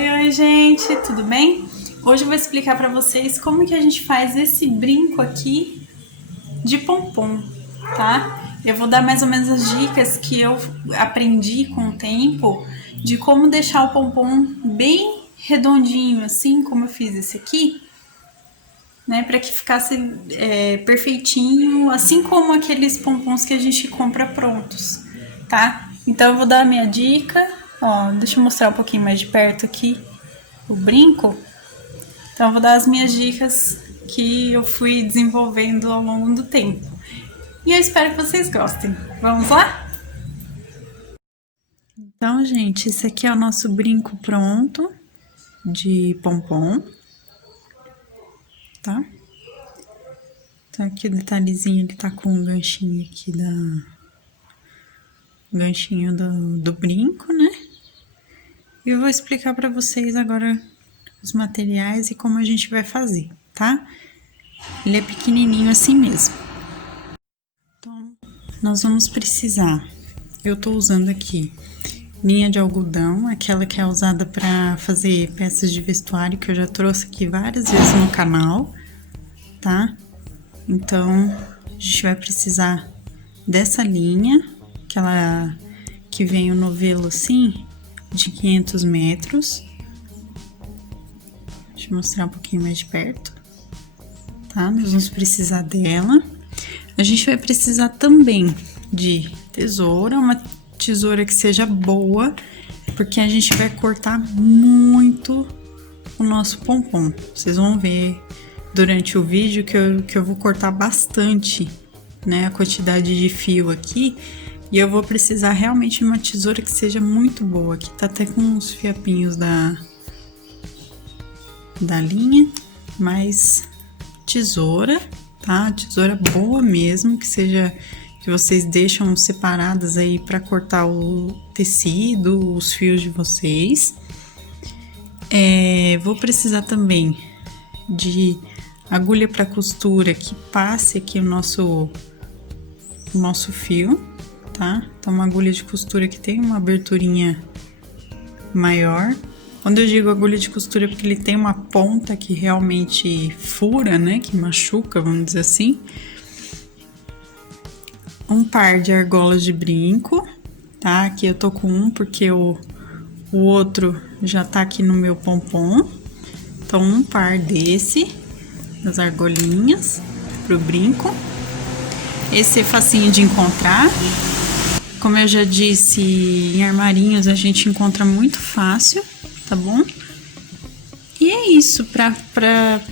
Oi, gente, tudo bem? Hoje eu vou explicar para vocês como que a gente faz esse brinco aqui de pompom, tá? Eu vou dar mais ou menos as dicas que eu aprendi com o tempo de como deixar o pompom bem redondinho, assim como eu fiz esse aqui, né? Para que ficasse perfeitinho, assim como aqueles pompons que a gente compra prontos, tá? Então eu vou dar a minha dica, ó, deixa eu mostrar um pouquinho mais de perto aqui o brinco. Então eu vou dar as minhas dicas que eu fui desenvolvendo ao longo do tempo. E eu espero que vocês gostem. Vamos lá? Então, gente, esse aqui é o nosso brinco pronto de pompom, tá? Então aqui o detalhezinho, ele tá com um ganchinho aqui ganchinho do brinco, né? E eu vou explicar para vocês agora os materiais e como a gente vai fazer, tá? Ele é pequenininho assim mesmo. Então, nós vamos precisar, eu tô usando aqui linha de algodão, aquela que é usada para fazer peças de vestuário, que eu já trouxe aqui várias vezes no canal, tá? Então, a gente vai precisar dessa linha, aquela que vem o novelo assim, de 500 metros. Deixa eu mostrar um pouquinho mais de perto, tá? Nós vamos precisar dela. A gente vai precisar também de tesoura, uma tesoura que seja boa, porque a gente vai cortar muito o nosso pompom. Vocês vão ver durante o vídeo que eu vou cortar bastante, né, a quantidade de fio aqui, e eu vou precisar realmente de uma tesoura que seja muito boa. Aqui tá até com os fiapinhos da linha, mas tesoura, tá? Tesoura boa mesmo, que seja que vocês deixam separadas aí para cortar o tecido, os fios de vocês. Vou precisar também de agulha para costura que passe aqui o nosso fio, tá? Então, uma agulha de costura que tem uma aberturinha maior. Quando eu digo agulha de costura é porque ele tem uma ponta que realmente fura, né? Que machuca, vamos dizer assim. Um par de argolas de brinco, tá? Aqui eu tô com um porque o outro já tá aqui no meu pompom. Então, um par das argolinhas pro brinco. Esse é facinho de encontrar. Como eu já disse, em armarinhos a gente encontra muito fácil, tá bom? E é isso, pra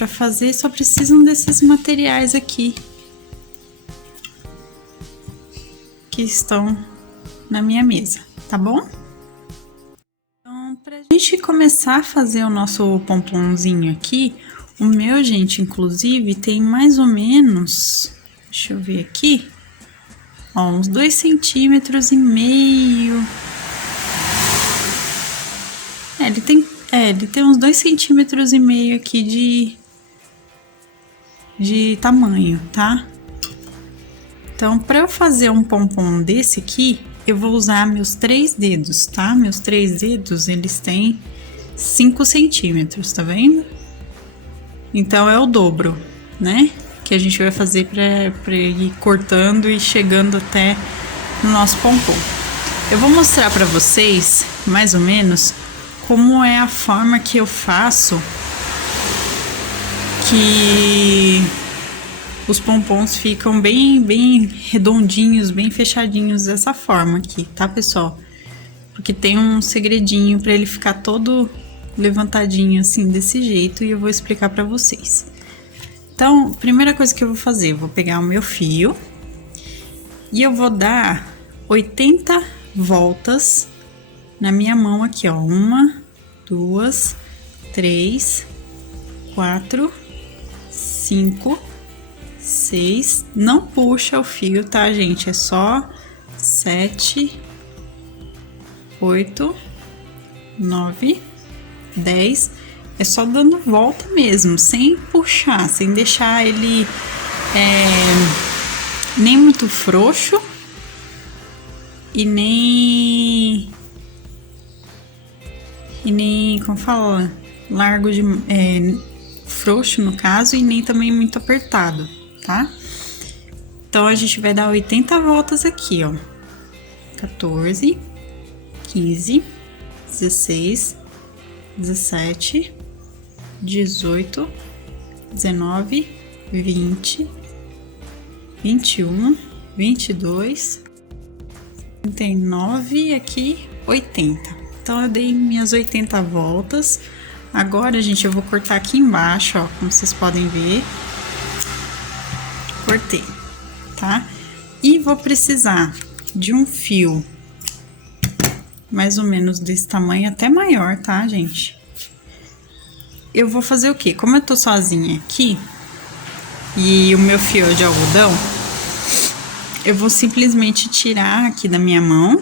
fazer só precisam desses materiais aqui que estão na minha mesa, tá bom? Então, pra gente começar a fazer o nosso pomponzinho aqui, o meu, gente, inclusive, tem mais ou menos, deixa eu ver aqui, ó, uns 2,5 centímetros. Ele tem uns 2,5 centímetros aqui de tamanho, tá? Então, para eu fazer um pompom desse aqui, eu vou usar meus 3 dedos, tá? Meus 3 dedos, eles têm 5 centímetros, tá vendo? Então, é o dobro, né? Que a gente vai fazer para ir cortando e chegando até no nosso pompom. Eu vou mostrar para vocês, mais ou menos, como é a forma que eu faço que os pompons ficam bem redondinhos, bem fechadinhos dessa forma aqui, tá, pessoal? Porque tem um segredinho para ele ficar todo levantadinho assim, desse jeito, e eu vou explicar para vocês. Então, primeira coisa que eu vou fazer, eu vou pegar o meu fio e eu vou dar 80 voltas na minha mão aqui, ó. 1, 2, 3, 4, 5, 6. Não puxa o fio, tá, gente? É só 7, 8, 9, 10. É só dando volta mesmo, sem puxar, sem deixar ele nem muito frouxo e nem e nem, como fala, largo de... frouxo no caso, e nem também muito apertado, tá? Então, a gente vai dar 80 voltas aqui, ó. 14, 15, 16, 17, 18, 19, 20, 21, 22, 39 e aqui 80. Então, eu dei minhas 80 voltas. Agora, gente, eu vou cortar aqui embaixo, ó, como vocês podem ver. Cortei, tá? E vou precisar de um fio mais ou menos desse tamanho, até maior, tá, gente? Eu vou fazer o quê? Como eu tô sozinha aqui e o meu fio é de algodão, eu vou simplesmente tirar aqui da minha mão,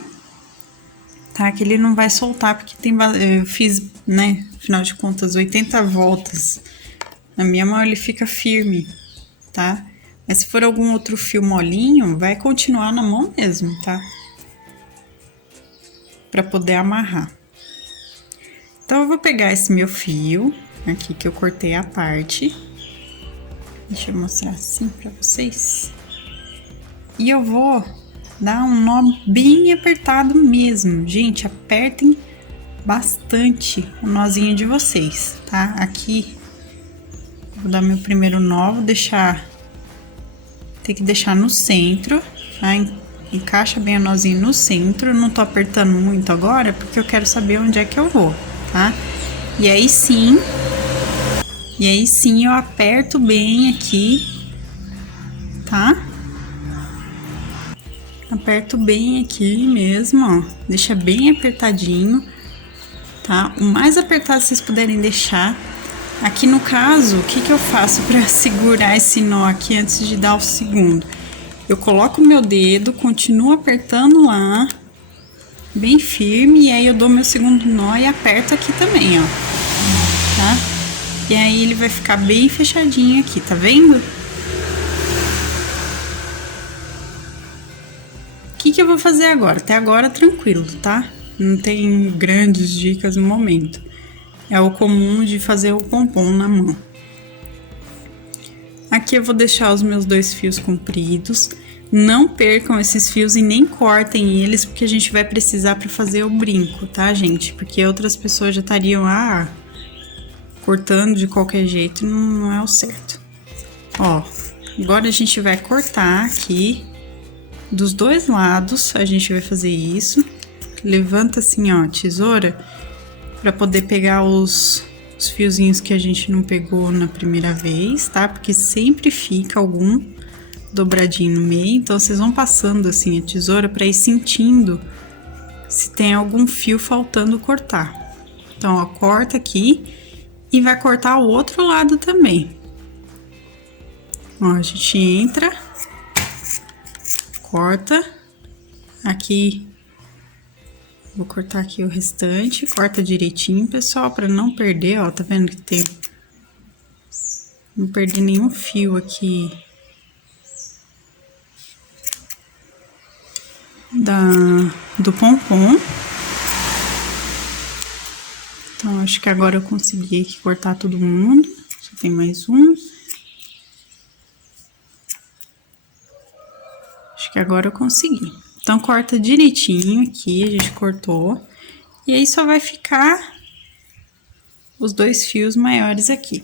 tá? Que ele não vai soltar, porque eu fiz, né, afinal de contas, 80 voltas. Na minha mão ele fica firme, tá? Mas se for algum outro fio molinho, vai continuar na mão mesmo, tá? Pra poder amarrar. Então, eu vou pegar esse meu fio aqui que eu cortei a parte. Deixa eu mostrar assim pra vocês. E eu vou dar um nó bem apertado mesmo. Gente, apertem bastante o nozinho de vocês, tá? Aqui, vou dar meu primeiro nó, vou deixar... Tem que deixar no centro, tá? Encaixa bem o nozinho no centro. Eu não tô apertando muito agora, porque eu quero saber onde é que eu vou, tá? E aí sim eu aperto bem aqui, tá? Aperto bem aqui mesmo, ó. Deixa bem apertadinho, tá? O mais apertado vocês puderem deixar. Aqui no caso, o que que eu faço para segurar esse nó aqui antes de dar o segundo? Eu coloco o meu dedo, continuo apertando lá, bem firme, e aí eu dou meu segundo nó e aperto aqui também, ó, tá? E aí ele vai ficar bem fechadinho aqui, tá vendo? O que que eu vou fazer agora? Até agora tranquilo, tá? Não tem grandes dicas no momento. É o comum de fazer o pompom na mão. Aqui eu vou deixar os meus 2 fios compridos. Não percam esses fios e nem cortem eles, porque a gente vai precisar para fazer o brinco, tá, gente? Porque outras pessoas já estariam cortando de qualquer jeito, não é o certo. Ó, agora a gente vai cortar aqui dos 2 lados, a gente vai fazer isso. Levanta assim, ó, a tesoura, para poder pegar os fiozinhos que a gente não pegou na primeira vez, tá? Porque sempre fica algum dobradinho no meio, então vocês vão passando assim a tesoura para ir sentindo se tem algum fio faltando cortar. Então, ó, corta aqui e vai cortar o outro lado também. Ó, a gente entra, corta aqui. Vou cortar aqui o restante, corta direitinho, pessoal, para não perder, ó, tá vendo que tem... Não perder nenhum fio aqui do pompom. Então, acho que agora eu consegui aqui cortar todo mundo, só tem mais um. Acho que agora eu consegui. Então, corta direitinho aqui, a gente cortou. E aí, só vai ficar os 2 fios maiores aqui.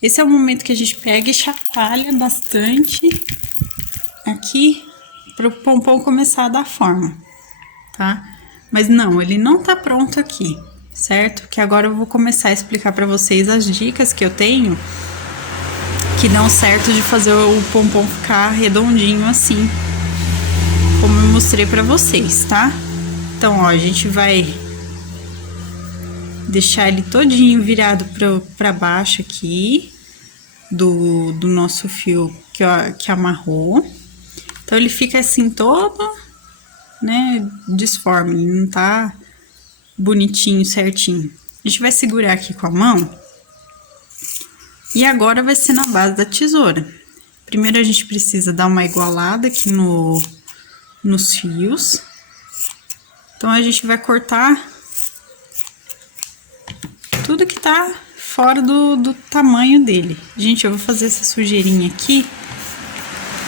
Esse é o momento que a gente pega e chacoalha bastante aqui, para o pompom começar a dar forma, tá? Mas não, ele não tá pronto aqui, certo? Que agora eu vou começar a explicar para vocês as dicas que eu tenho que dão certo de fazer o pompom ficar redondinho assim, como eu mostrei pra vocês, tá? Então, ó, a gente vai deixar ele todinho virado pra baixo aqui do nosso fio que amarrou. Então, ele fica assim todo, né, disforme, ele não tá bonitinho, certinho. A gente vai segurar aqui com a mão. E agora vai ser na base da tesoura. Primeiro, a gente precisa dar uma igualada aqui nos fios. Então, a gente vai cortar tudo que tá fora do tamanho dele. Gente, eu vou fazer essa sujeirinha aqui.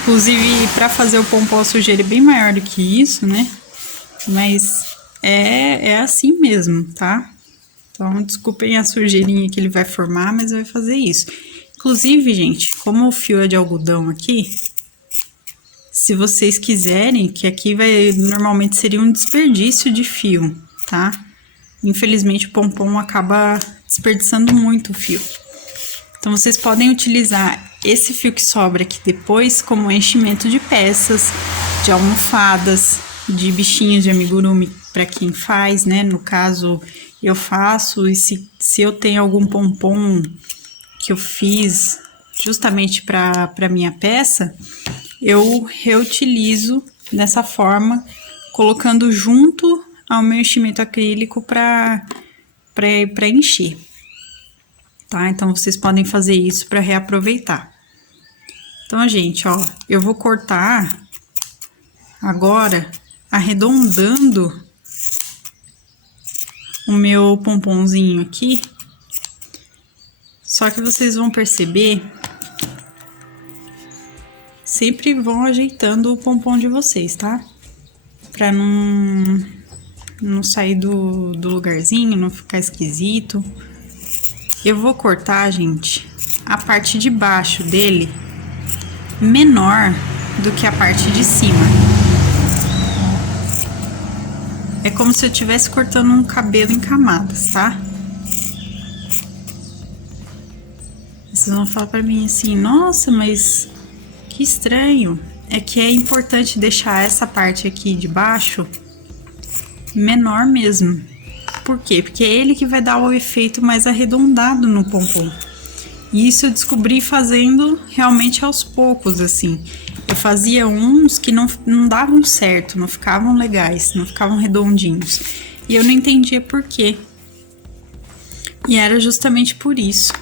Inclusive, pra fazer o pompom, a sujeira é bem maior do que isso, né? Mas é assim mesmo, tá? Então, desculpem a sujeirinha que ele vai formar, mas vai fazer isso. Inclusive, gente, como o fio é de algodão aqui, se vocês quiserem, que aqui normalmente seria um desperdício de fio, tá? Infelizmente, o pompom acaba desperdiçando muito o fio. Então, vocês podem utilizar esse fio que sobra aqui depois como enchimento de peças, de almofadas, de bichinhos de amigurumi para quem faz, né? No caso, eu faço, e se eu tenho algum pompom que eu fiz justamente para minha peça, eu reutilizo dessa forma, colocando junto ao meu enchimento acrílico para encher, tá? Então, vocês podem fazer isso para reaproveitar. Então, gente, ó, eu vou cortar agora arredondando o meu pomponzinho aqui. Só que vocês vão perceber, sempre vão ajeitando o pompom de vocês, tá? Pra não sair do lugarzinho, não ficar esquisito. Eu vou cortar, gente, a parte de baixo dele menor do que a parte de cima. É como se eu estivesse cortando um cabelo em camadas, tá? Vocês vão falar pra mim assim, nossa, mas que estranho. É que é importante deixar essa parte aqui de baixo menor mesmo. Por quê? Porque é ele que vai dar o efeito mais arredondado no pompom. E isso eu descobri fazendo realmente aos poucos, assim. Eu fazia uns que não davam certo, não ficavam legais, não ficavam redondinhos. E eu não entendia por quê. E era justamente por isso,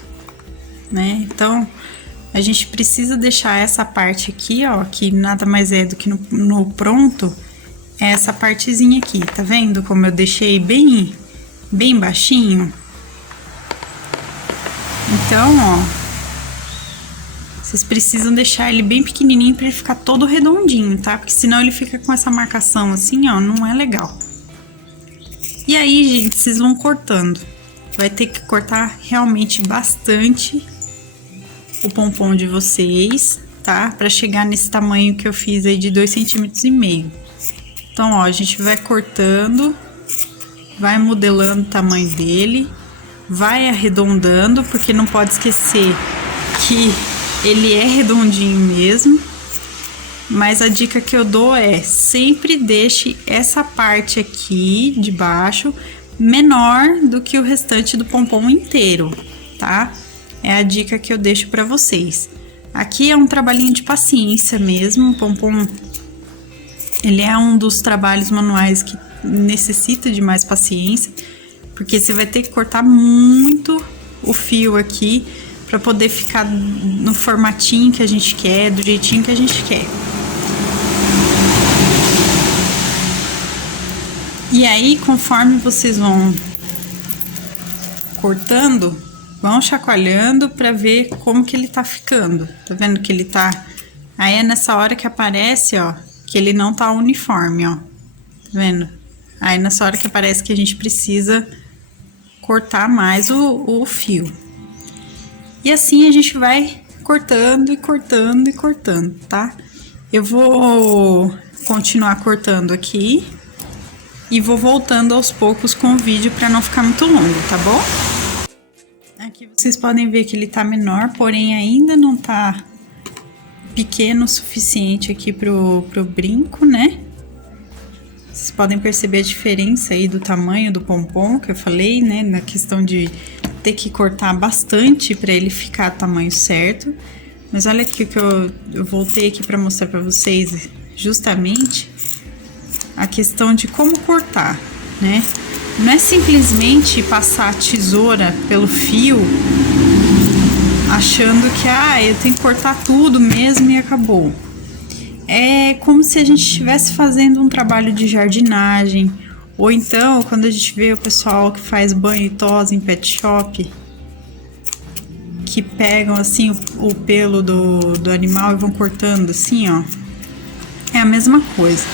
né? Então, a gente precisa deixar essa parte aqui, ó, que nada mais é do que no pronto, é essa partezinha aqui, tá vendo? Como eu deixei bem baixinho. Então, ó, vocês precisam deixar ele bem pequenininho pra ele ficar todo redondinho, tá? Porque senão ele fica com essa marcação assim, ó, não é legal. E aí, gente, vocês vão cortando. Vai ter que cortar realmente bastante o pompom de vocês, tá? Pra chegar nesse tamanho que eu fiz aí de 2,5 cm. Então, ó, a gente vai cortando, vai modelando o tamanho dele, vai arredondando, porque não pode esquecer que ele é redondinho mesmo. Mas a dica que eu dou é, sempre deixe essa parte aqui de baixo menor do que o restante do pompom inteiro, tá? É a dica que eu deixo pra vocês. Aqui é um trabalhinho de paciência mesmo, o pompom, ele é um dos trabalhos manuais que necessita de mais paciência, porque você vai ter que cortar muito o fio aqui pra poder ficar no formatinho que a gente quer, do jeitinho que a gente quer. E aí, conforme vocês vão cortando, vão chacoalhando pra ver como que ele tá ficando. Tá vendo que ele tá... Aí é nessa hora que aparece, ó, que ele não tá uniforme, ó. Tá vendo? Aí nessa hora que aparece que a gente precisa cortar mais o fio. E assim a gente vai cortando e cortando e cortando, tá? Eu vou continuar cortando aqui e vou voltando aos poucos com o vídeo para não ficar muito longo, tá bom? Aqui vocês podem ver que ele tá menor, porém ainda não tá pequeno o suficiente aqui pro brinco, né? Vocês podem perceber a diferença aí do tamanho do pompom que eu falei, né? Na questão de ter que cortar bastante para ele ficar tamanho certo. Mas olha aqui o que eu voltei aqui para mostrar para vocês, justamente a questão de como cortar, né? Não é simplesmente passar a tesoura pelo fio achando que eu tenho que cortar tudo mesmo e acabou. É como se a gente estivesse fazendo um trabalho de jardinagem Ou então, quando a gente vê o pessoal que faz banho e tosa em pet shop, que pegam assim o pelo do animal e vão cortando assim, ó. É a mesma coisa.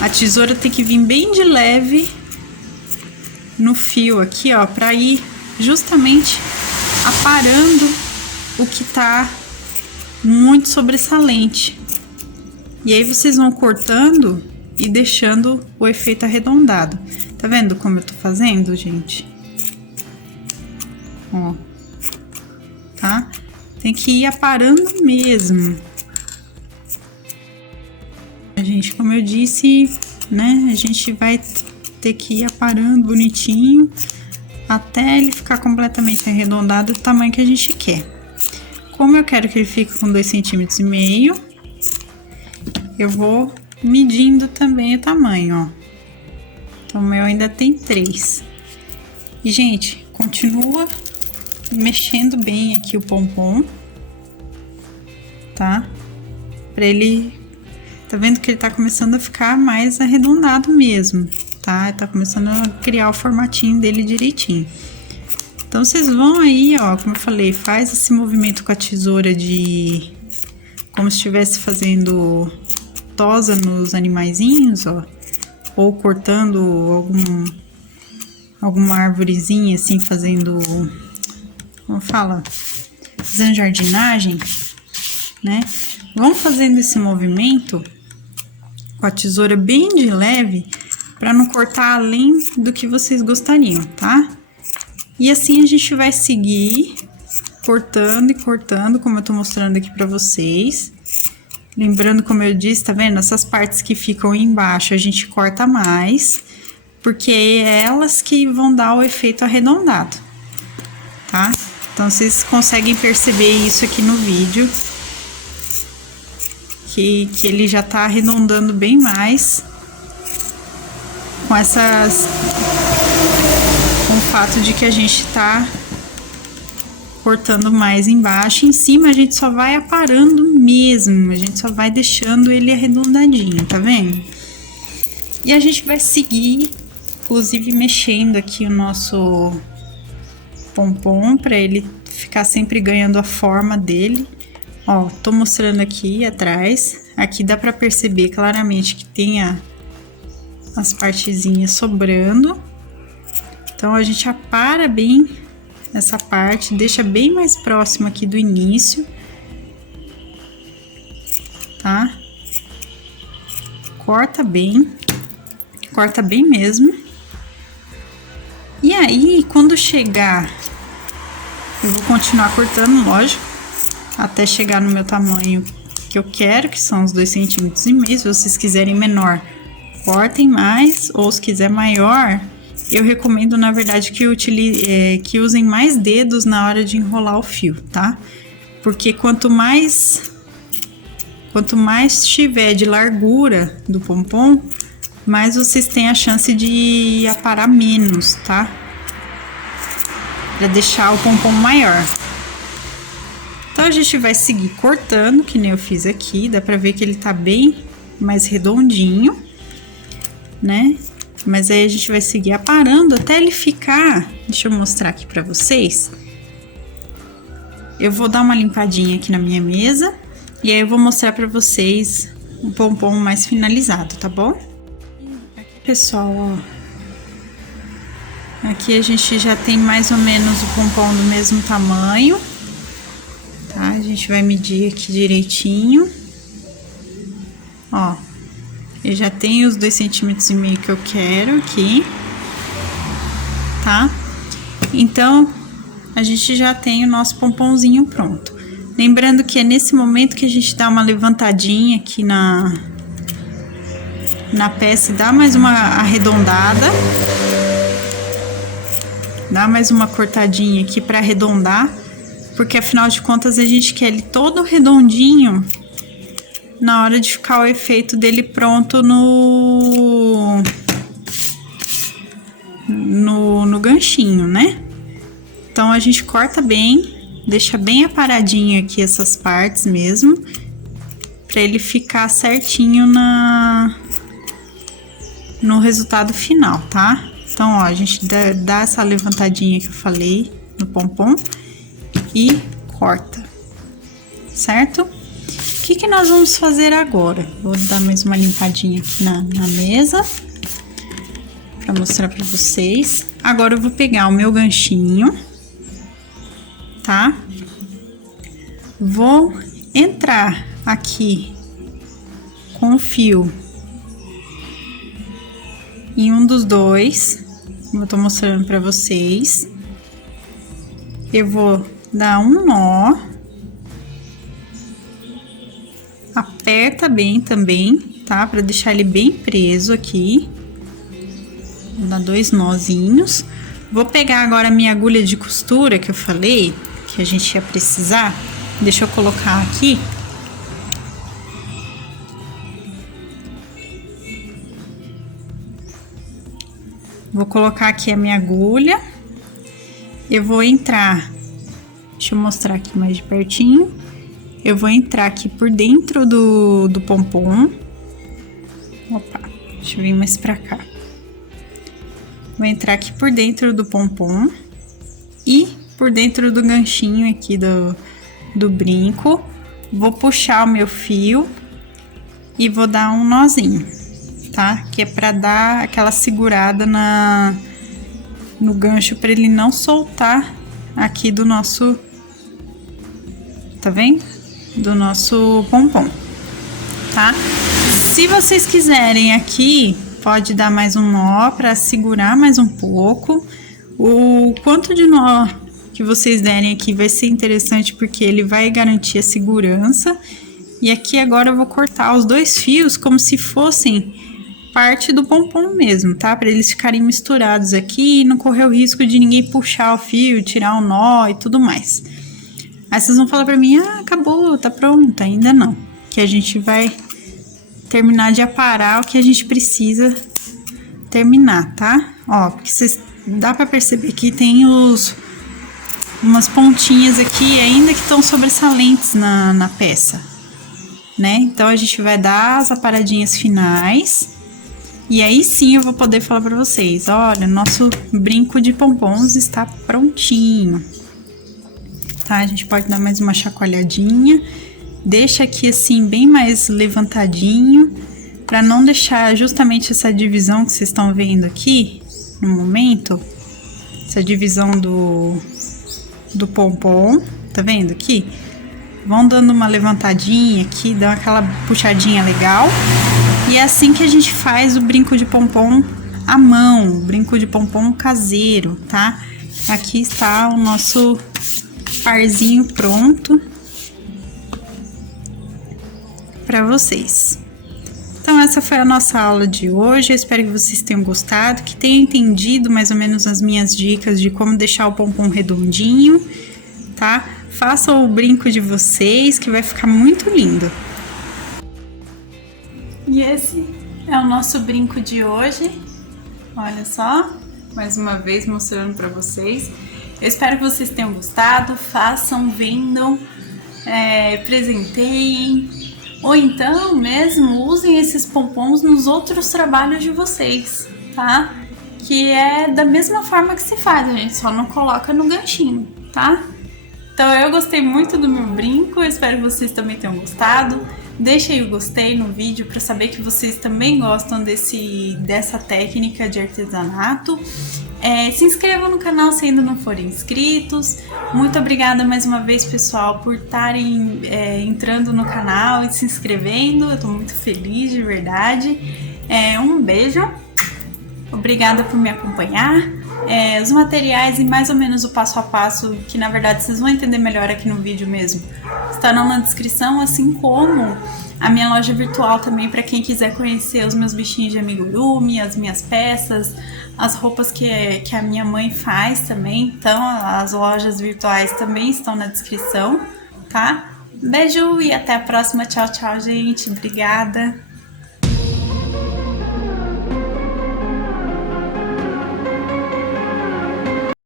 A tesoura tem que vir bem de leve no fio aqui, ó, pra ir justamente aparando o que tá muito sobressalente. E aí vocês vão cortando e deixando o efeito arredondado. Tá vendo como eu tô fazendo, gente? Ó. Tá? Tem que ir aparando mesmo. Gente, como eu disse, né? A gente vai ter que ir aparando bonitinho até ele ficar completamente arredondado do tamanho que a gente quer. Como eu quero que ele fique com 2,5 cm, eu vou medindo também o tamanho, ó. Então, o meu ainda tem 3. E, gente, continua mexendo bem aqui o pompom, tá? Pra ele... Tá vendo que ele tá começando a ficar mais arredondado mesmo, tá? Tá começando a criar o formatinho dele direitinho. Então, vocês vão aí, ó, como eu falei, faz esse movimento com a tesoura de... como se estivesse fazendo tosa nos animaizinhos, ó. Ou cortando alguma arvorezinha, assim, fazendo... como fala? Fazendo jardinagem, né? Vão fazendo esse movimento com a tesoura bem de leve, para não cortar além do que vocês gostariam, tá? E assim a gente vai seguir cortando e cortando, como eu tô mostrando aqui para vocês. Lembrando, como eu disse, tá vendo? Essas partes que ficam embaixo a gente corta mais, porque é elas que vão dar o efeito arredondado, tá? Então, vocês conseguem perceber isso aqui no vídeo, que ele já tá arredondando bem mais com essas... com o fato de que a gente tá cortando mais embaixo. Em cima a gente só vai aparando mesmo, a gente só vai deixando ele arredondadinho, tá vendo? E a gente vai seguir, inclusive mexendo aqui o nosso pompom para ele ficar sempre ganhando a forma dele. Ó, tô mostrando aqui atrás, aqui dá pra perceber claramente que tem as partezinhas sobrando. Então, a gente apara bem essa parte, deixa bem mais próximo aqui do início, tá? Corta bem mesmo. E aí, quando chegar, eu vou continuar cortando, lógico, até chegar no meu tamanho que eu quero, que são os 2,5 cm. Se vocês quiserem menor, cortem mais, ou se quiser maior, eu recomendo, na verdade, que usem mais dedos na hora de enrolar o fio, tá? Porque quanto mais tiver de largura do pompom, mais vocês têm a chance de aparar menos, tá? Pra deixar o pompom maior. Então, a gente vai seguir cortando, que nem eu fiz aqui. Dá pra ver que ele tá bem mais redondinho, né? Mas aí a gente vai seguir aparando até ele ficar... Deixa eu mostrar aqui pra vocês. Eu vou dar uma limpadinha aqui na minha mesa. E aí eu vou mostrar pra vocês o pompom mais finalizado, tá bom? Pessoal, ó. Aqui a gente já tem mais ou menos o pompom do mesmo tamanho. Tá? A gente vai medir aqui direitinho. Ó. Eu já tenho os 2,5 cm que eu quero aqui. Tá? Então, a gente já tem o nosso pomponzinho pronto. Lembrando que é nesse momento que a gente dá uma levantadinha aqui na peça e dá mais uma arredondada. Dá mais uma cortadinha aqui para arredondar, porque afinal de contas a gente quer ele todo redondinho na hora de ficar o efeito dele pronto no ganchinho, né? Então a gente corta bem, deixa bem aparadinho aqui essas partes mesmo, para ele ficar certinho no resultado final, tá? Então, ó, a gente dá essa levantadinha que eu falei no pompom e corta, certo? O que nós vamos fazer agora? Vou dar mais uma limpadinha aqui na mesa para mostrar para vocês. Agora eu vou pegar o meu ganchinho, tá? Vou entrar aqui com o fio em um dos dois, como eu tô mostrando para vocês. Eu vou dar um nó, aperta bem também, tá? Para deixar ele bem preso aqui. Vou dar 2 nozinhos. Vou pegar agora a minha agulha de costura que eu falei que a gente ia precisar. Deixa eu colocar aqui. Vou colocar aqui a minha agulha. Eu vou entrar. Deixa eu mostrar aqui mais de pertinho. Eu vou entrar aqui por dentro do pompom. Opa, deixa eu vir mais pra cá. Vou entrar aqui por dentro do pompom e por dentro do ganchinho aqui do brinco. Vou puxar o meu fio e vou dar um nozinho, tá? Que é pra dar aquela segurada no gancho, pra ele não soltar aqui do nosso... Tá vendo? Do nosso pompom, tá? Se vocês quiserem aqui... Pode dar mais um nó para segurar mais um pouco. O quanto de nó que vocês derem aqui vai ser interessante porque ele vai garantir a segurança. E aqui agora eu vou cortar os 2 fios como se fossem parte do pompom mesmo, tá? Para eles ficarem misturados aqui e não correr o risco de ninguém puxar o fio, tirar o nó e tudo mais. Aí vocês vão falar para mim, ah, acabou, tá pronto. Ainda não, que a gente vai... terminar de aparar o que a gente precisa terminar, tá? Ó, porque vocês dá pra perceber que tem umas pontinhas aqui ainda que estão sobressalentes na peça, né? Então a gente vai dar as aparadinhas finais e aí sim eu vou poder falar pra vocês, olha, nosso brinco de pompons está prontinho, tá? A gente pode dar mais uma chacoalhadinha. Deixa aqui assim bem mais levantadinho, para não deixar justamente essa divisão que vocês estão vendo aqui no momento, essa divisão do pompom, tá vendo aqui? Vão dando uma levantadinha aqui, dá aquela puxadinha legal. E é assim que a gente faz o brinco de pompom à mão, o brinco de pompom caseiro, tá? Aqui está o nosso parzinho pronto para vocês. Então essa foi a nossa aula de hoje, eu espero que vocês tenham gostado, que tenham entendido mais ou menos as minhas dicas de como deixar o pompom redondinho, tá? Façam o brinco de vocês, que vai ficar muito lindo. E esse é o nosso brinco de hoje, olha só, mais uma vez mostrando para vocês. Eu espero que vocês tenham gostado, façam, vendam, presenteiem. Ou então, mesmo, usem esses pompons nos outros trabalhos de vocês, tá? Que é da mesma forma que se faz, a gente só não coloca no ganchinho, tá? Então, eu gostei muito do meu brinco, eu espero que vocês também tenham gostado. Deixa aí o gostei no vídeo para saber que vocês também gostam dessa técnica de artesanato. Se inscrevam no canal se ainda não forem inscritos. Muito obrigada mais uma vez, pessoal, por estarem entrando no canal e se inscrevendo. Eu tô muito feliz, de verdade. Um beijo. Obrigada por me acompanhar. Os materiais e mais ou menos o passo a passo, que na verdade vocês vão entender melhor aqui no vídeo mesmo, estarão na descrição, assim como a minha loja virtual também, para quem quiser conhecer os meus bichinhos de amigurumi, as minhas peças, as roupas que a minha mãe faz também. Então as lojas virtuais também estão na descrição, tá? Beijo e até a próxima. Tchau, tchau, gente. Obrigada.